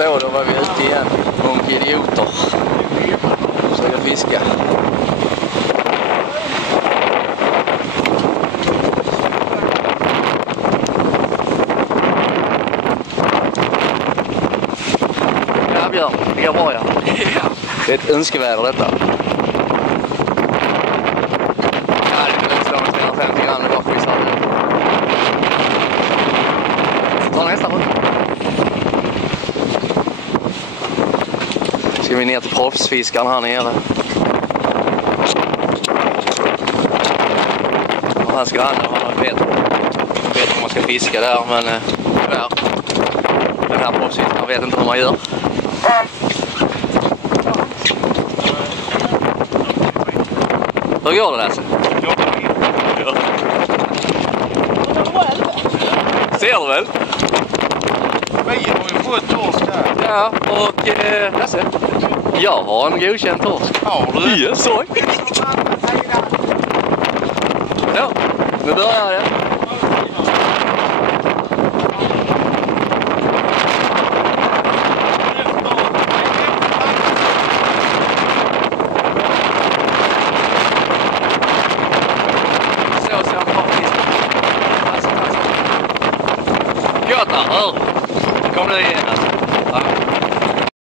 Så då var vi ute igen. Många idioter. Försöker fiska. Ja, Björn. Det går bra, ja. Det är ett önskeväder detta. Ja, det är utslag med 350 gram idag för vissa. Så tar nästa runda. Ska vi ner till proffsfiskaren här nere. Och han ska andra, han vet hur man ska fiska där, men tyvärr. Den här proffsfiskaren vet inte hur man gör. Hur går det där sen? Ja. Ser du väl? Vi har ju fått torsk här. Ja, och Lasse, jag har en godkänd torsk. Har du? Ja, så. Ja, nu börjar det. Gött, hör. Kom nu igen alltså. Ja.